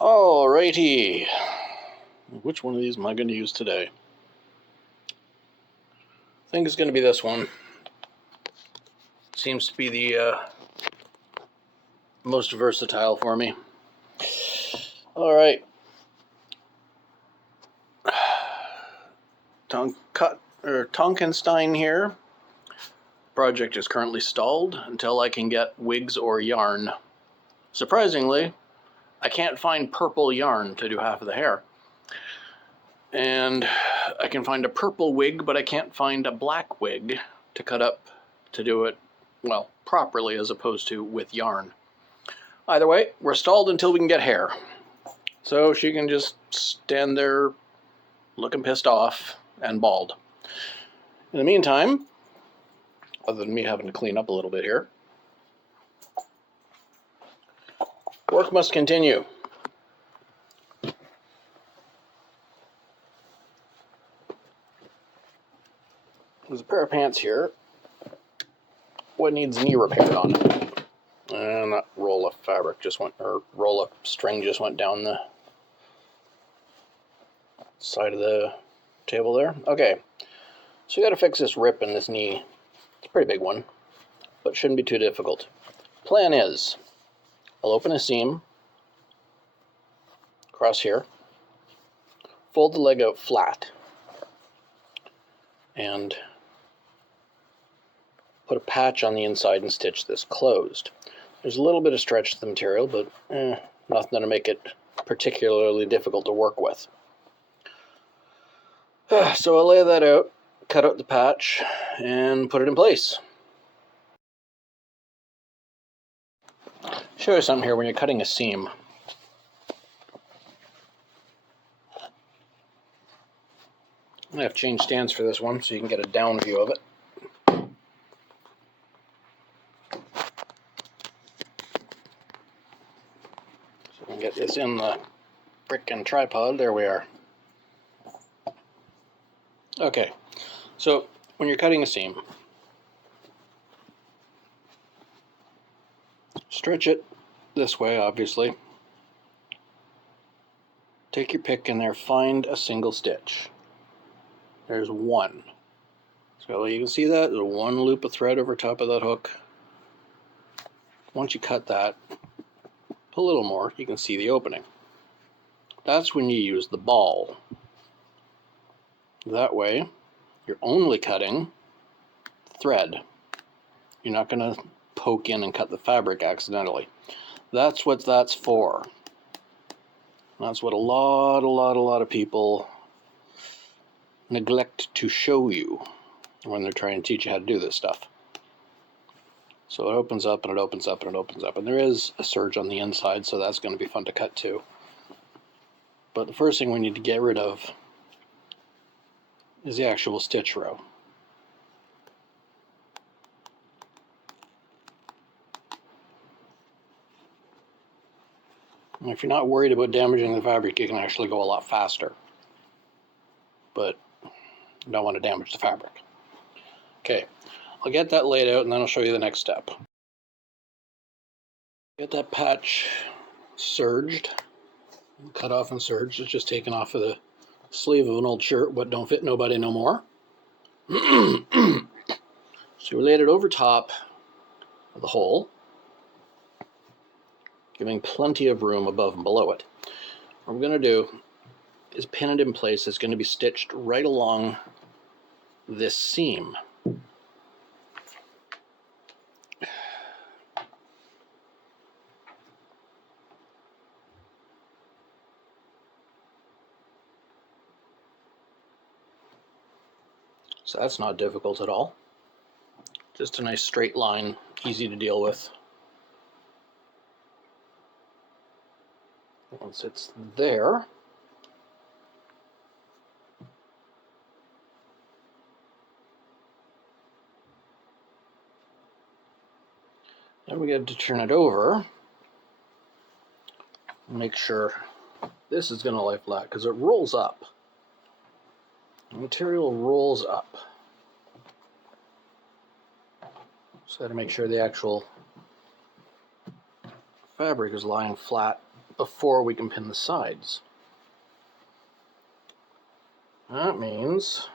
Alrighty. Which one of these am I going to use today? I think it's going to be this one. Seems to be the most versatile for me. Alright. Tonkenstein here. Project is currently stalled until I can get wigs or yarn. Surprisingly, I can't find purple yarn to do half of the hair. And I can find a purple wig, but I can't find a black wig to cut up to do it, well, properly as opposed to with yarn. Either way, we're stalled until we can get hair. So she can just stand there looking pissed off and bald. In the meantime, other than me having to clean up a little bit here, work must continue. There's a pair of pants here. What needs knee repair on it? And that roll of fabric just went, or roll of string just went down the side of the table there. Okay, so you got to fix this rip in this knee. It's a pretty big one, but shouldn't be too difficult. Plan is, I'll open a seam across here, fold the leg out flat, and put a patch on the inside and stitch this closed. There's a little bit of stretch to the material, but nothing to make it particularly difficult to work with. So I'll lay that out, cut out the patch, and put it in place. Show you something here when you're cutting a seam. I have changed stands for this one so you can get a down view of it. So we can get this in the frickin' tripod. There we are. Okay, so when you're cutting a seam, stretch it this way, obviously. Take your pick in there, find a single stitch. There's one. So you can see that, there's one loop of thread over top of that hook. Once you cut that, a little more, you can see the opening. That's when you use the ball. That way, you're only cutting thread. You're not going to poke in and cut the fabric accidentally. That's what that's for. That's what a lot of people neglect to show you when they're trying to teach you how to do this stuff. So it opens up and it opens up and it opens up. And there is a serge on the inside, so that's going to be fun to cut too. But the first thing we need to get rid of is the actual stitch row. And if you're not worried about damaging the fabric, you can actually go a lot faster. But you don't want to damage the fabric. Okay, I'll get that laid out and then I'll show you the next step. Get that patch serged, cut off and serged. It's just taken off of the sleeve of an old shirt, but don't fit nobody no more. So we laid it over top of the hole, giving plenty of room above and below it. What we're going to do is pin it in place. It's going to be stitched right along this seam. So that's not difficult at all. Just a nice straight line, easy to deal with. Once it's there, then we get to turn it over. Make sure this is going to lie flat because it rolls up. The material rolls up. So I have to make sure the actual fabric is lying flat before we can pin the sides. That means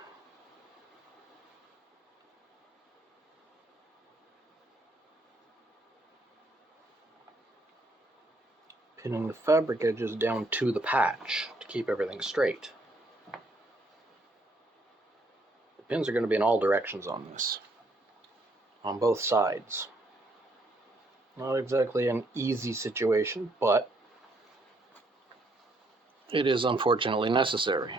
pinning the fabric edges down to the patch to keep everything straight. The pins are going to be in all directions on this, on both sides. Not exactly an easy situation, but it is unfortunately necessary.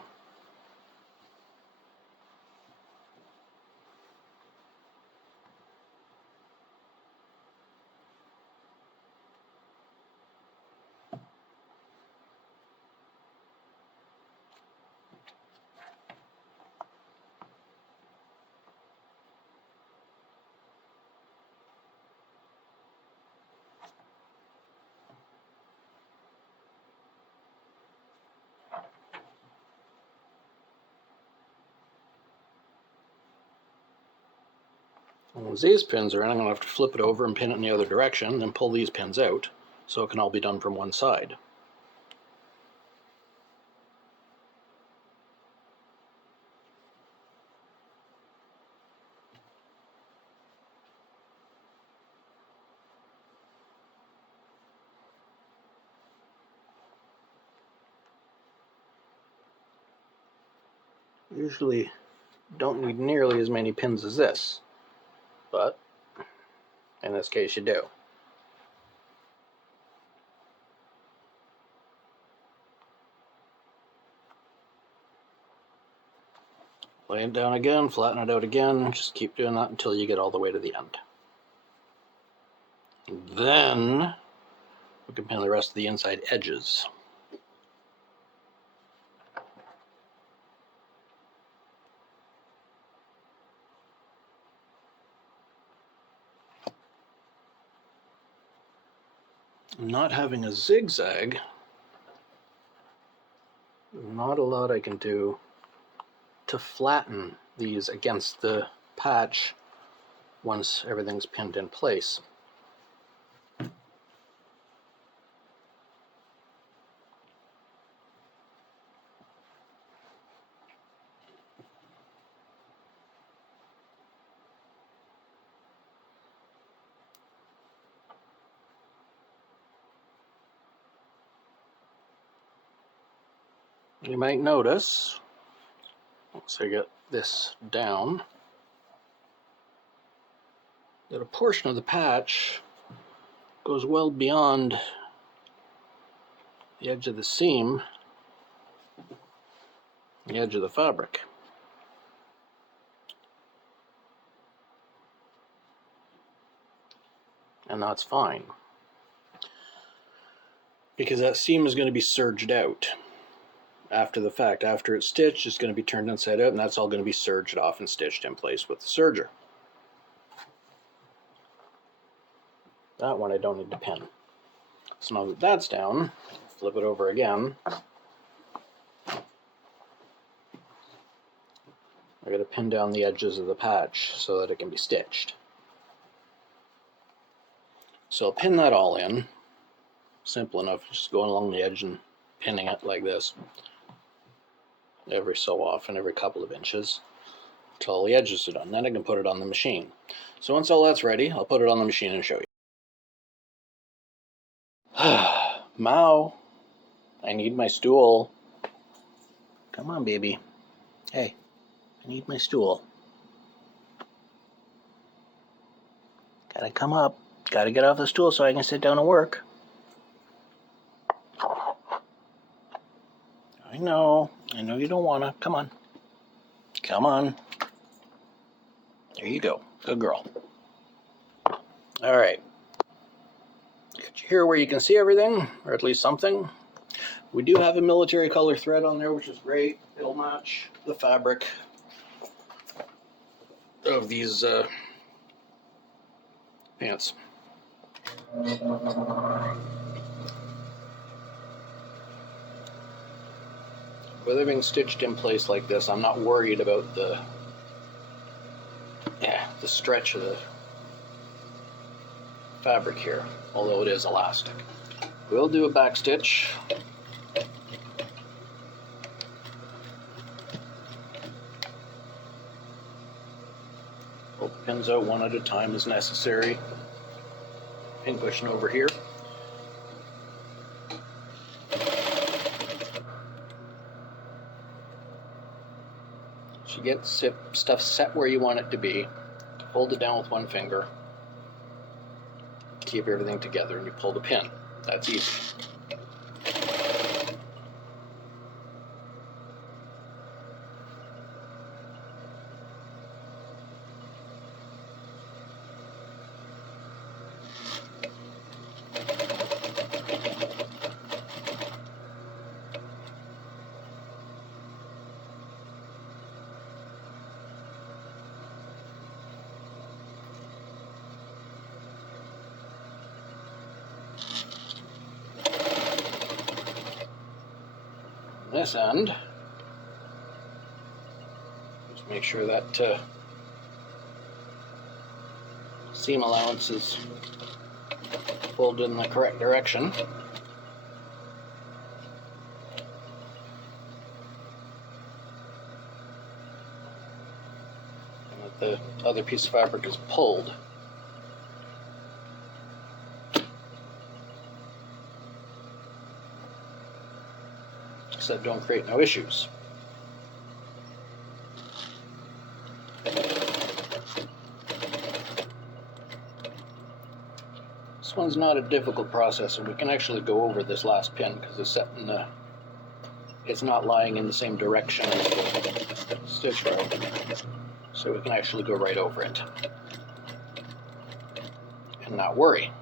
Once these pins are in, I'm going to have to flip it over and pin it in the other direction, then pull these pins out, so it can all be done from one side. Usually don't need nearly as many pins as this, but in this case you do. Lay it down again, flatten it out again, just keep doing that until you get all the way to the end. And then we can pin the rest of the inside edges. Not having a zigzag, not a lot I can do to flatten these against the patch once everything's pinned in place. You might notice, once I get this down, that a portion of the patch goes well beyond the edge of the seam, the edge of the fabric. And that's fine, because that seam is going to be serged out after the fact. After it's stitched, it's going to be turned inside out, and that's all going to be serged off and stitched in place with the serger. That one I don't need to pin. So now that that's down, flip it over again. I got to pin down the edges of the patch so that it can be stitched. So I'll pin that all in. Simple enough, just going along the edge and pinning it like this every so often, every couple of inches, until all the edges are done. Then I can put it on the machine. So once all that's ready, I'll put it on the machine and show you. Mao, I need my stool. Come on, baby. Hey, I need my stool. Gotta come up. Gotta get off the stool so I can sit down and work. I know you don't wanna. Come on. Come on. There you go. Good girl. All right. Get you here where you can see everything, or at least something. We do have a military color thread on there, which is great. It'll match the fabric of these pants. With everything stitched in place like this, I'm not worried about the stretch of the fabric here, although it is elastic. We'll do a back stitch. Pull the pins out one at a time as necessary. Pin cushion over here. So you get stuff set where you want it to be. Hold it down with one finger. Keep everything together and you pull the pin. That's easy. This end, just make sure that seam allowance is folded in the correct direction. And that the other piece of fabric is pulled. So that don't create no issues. This one's not a difficult process, and we can actually go over this last pin because it's set in it's not lying in the same direction as the stitch row, so we can actually go right over it and not worry.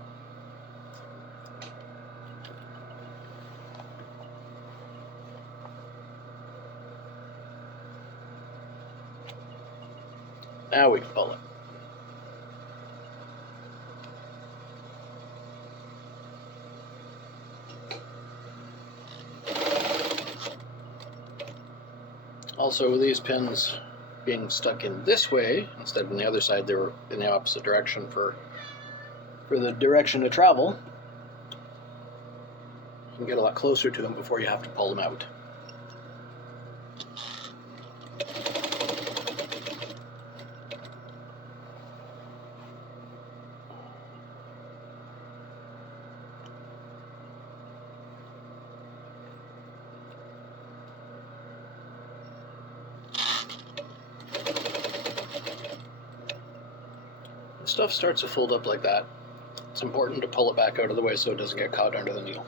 Now we can pull it. Also, with these pins being stuck in this way instead of on the other side, they were in the opposite direction for the direction to travel. You can get a lot closer to them before you have to pull them out. Stuff starts to fold up like that, it's important to pull it back out of the way so it doesn't get caught under the needle.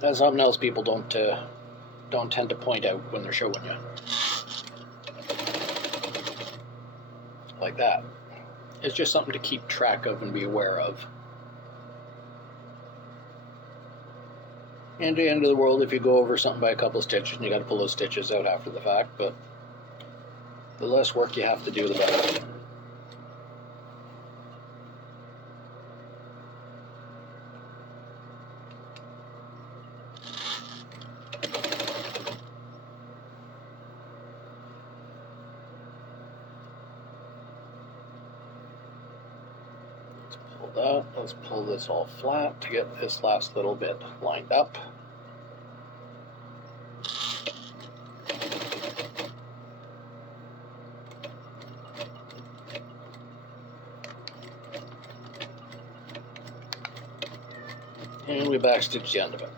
That's something else people don't tend to point out when they're showing you. Like that. It's just something to keep track of and be aware of. And at the end of the world, if you go over something by a couple stitches and you got to pull those stitches out after the fact, but the less work you have to do, the better. Let's pull this all flat to get this last little bit lined up. And we backstitch the end of it.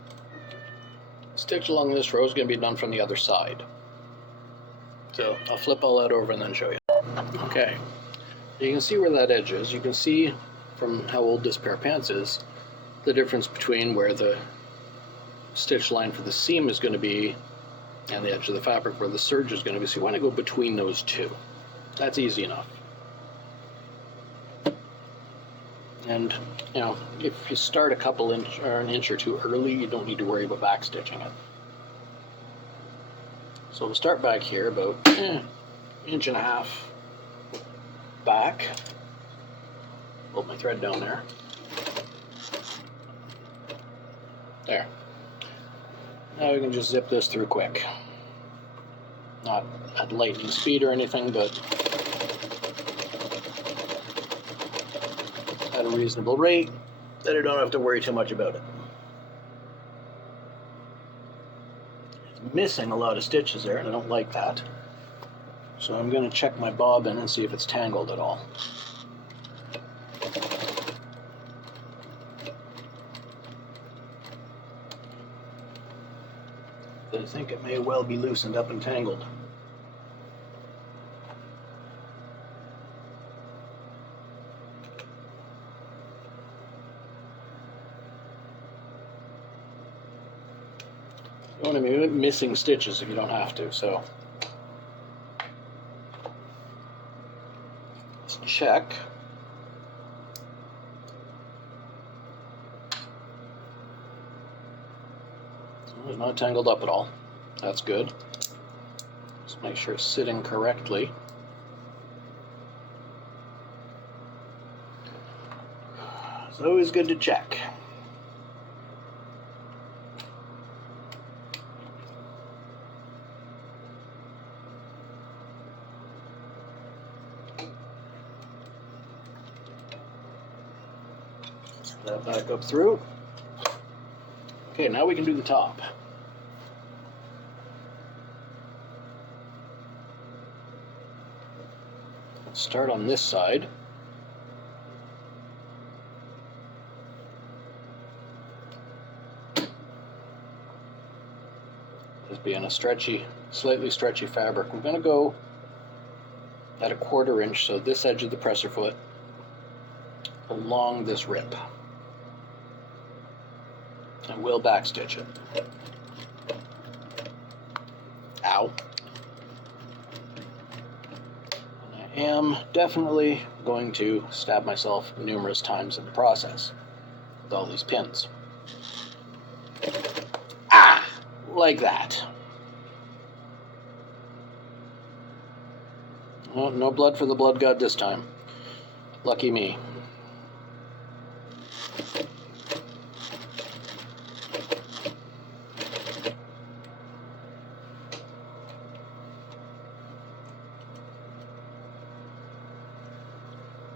Stitch along this row is going to be done from the other side. So I'll flip all that over and then show you. Okay, you can see where that edge is. You can see from how old this pair of pants is, the difference between where the stitch line for the seam is going to be and the edge of the fabric where the serge is going to be. So you want to go between those two. That's easy enough. And you know, if you start a couple inch or an inch or two early, you don't need to worry about back stitching it. So we'll start back here about inch and a half back. Hold my thread down there. There. Now we can just zip this through quick. Not at lightning speed or anything, but at a reasonable rate that I don't have to worry too much about it. missing a lot of stitches there, and I don't like that. So I'm going to check my bobbin and see if it's tangled at all. I think it may well be loosened up and tangled. You don't want to be missing stitches if you don't have to, so let's check. It's not tangled up at all. That's good. Just make sure it's sitting correctly. It's always good to check. That back up through. Okay, now we can do the top. Let's start on this side. This being a slightly stretchy fabric, we're going to go at 1/4 inch, so this edge of the presser foot along this rip. And we'll backstitch it. Ow. And I am definitely going to stab myself numerous times in the process with all these pins. Ah! Like that. Oh, no blood for the blood god this time. Lucky me.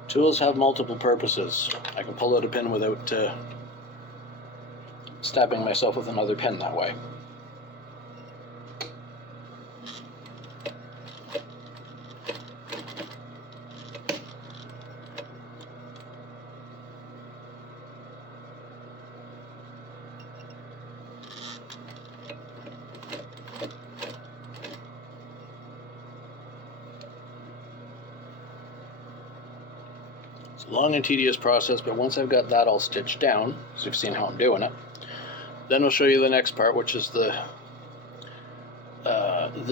Tools have multiple purposes. I can pull out a pin without stabbing myself with another pin that way. It's a long and tedious process, but once I've got that all stitched down, as you've seen how I'm doing it, then we'll show you the next part, which is the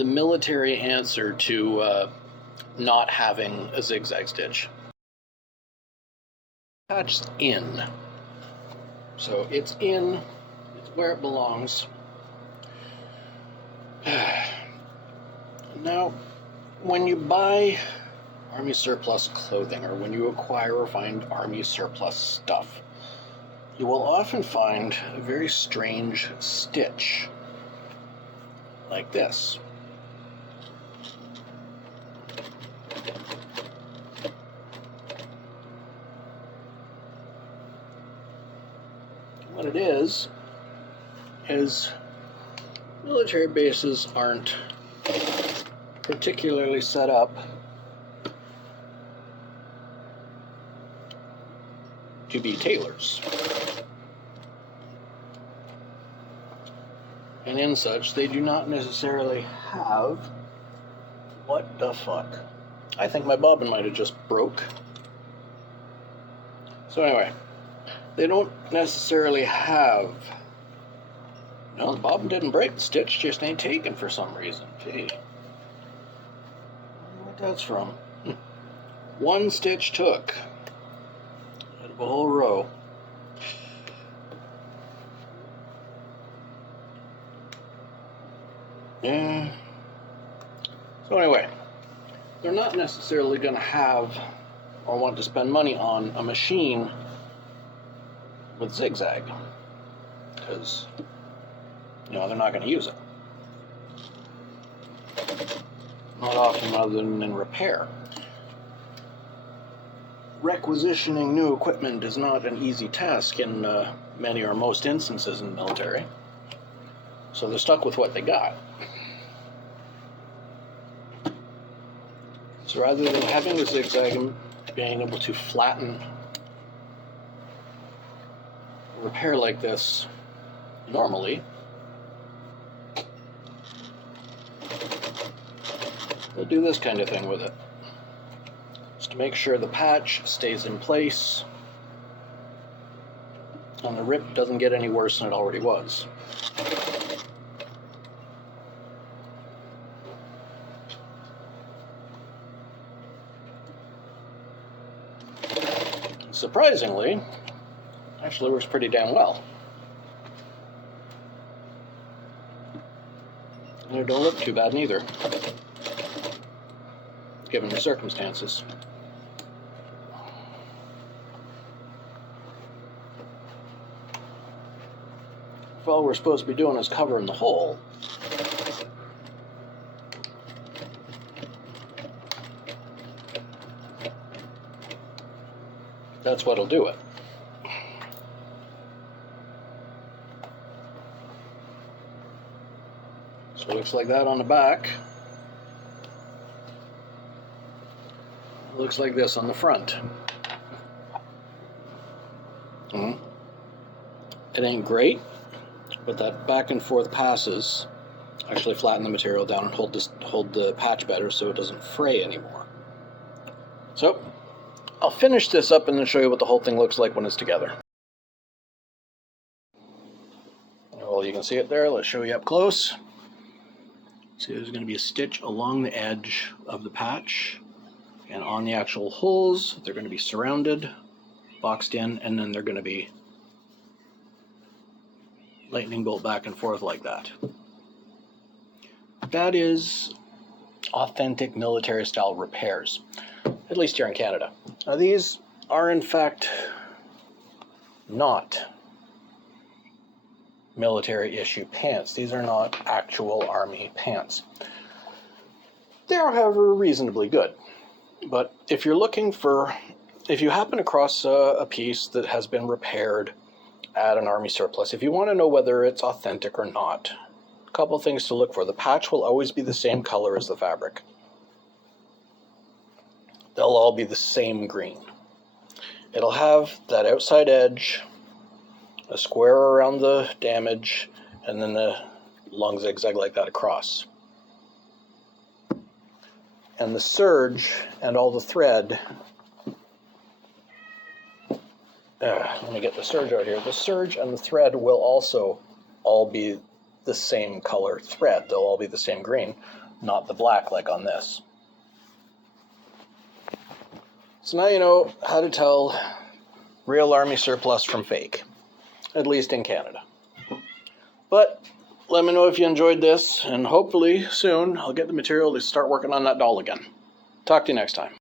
military answer to not having a zigzag stitch. Attached in. So it's in, it's where it belongs. Now, when you buy Army surplus clothing, or when you acquire or find Army surplus stuff, you will often find a very strange stitch like this. What it is military bases aren't particularly set up to be tailors. And in such, they do not necessarily have... What the fuck? I think my bobbin might have just broke. So anyway, they don't necessarily have... No, the bobbin didn't break. The stitch just ain't taken for some reason. Gee. I wonder what that's from. One stitch took out of a whole row. Yeah. So anyway, they're not necessarily going to have or want to spend money on a machine with zigzag, because they're not going to use it. Not often other than in repair. Requisitioning new equipment is not an easy task in many or most instances in the military. So they're stuck with what they got. So rather than having the zigzag and being able to flatten a repair like this normally, we'll do this kind of thing with it. Just to make sure the patch stays in place and the rip doesn't get any worse than it already was. Surprisingly, actually works pretty damn well. And it don't look too bad neither, given the circumstances. If all we're supposed to be doing is covering the hole, that's what'll do it. So it looks like that on the back. It looks like this on the front. It ain't great, but that back and forth passes actually flatten the material down and hold the patch better so it doesn't fray anymore. So I'll finish this up and then show you what the whole thing looks like when it's together. Well, you can see it there. Let's show you up close. See, there's going to be a stitch along the edge of the patch, and on the actual holes, they're going to be surrounded, boxed in, and then they're going to be lightning bolt back and forth like that. That is authentic military style repairs, at least here in Canada. Now these are in fact not military issue pants. These are not actual army pants. They are, however, reasonably good. But if you're looking for, if you happen across a piece that has been repaired at an army surplus, if you want to know whether it's authentic or not, a couple things to look for. The patch will always be the same color as the fabric. They'll all be the same green. It'll have that outside edge, a square around the damage, and then a long zigzag like that across. And the serge and all the thread, let me get the serge out here. The serge and the thread will also all be the same color thread. They'll all be the same green, not the black like on this. So now you know how to tell real army surplus from fake, at least in Canada. But let me know if you enjoyed this, and hopefully soon I'll get the material to start working on that doll again. Talk to you next time.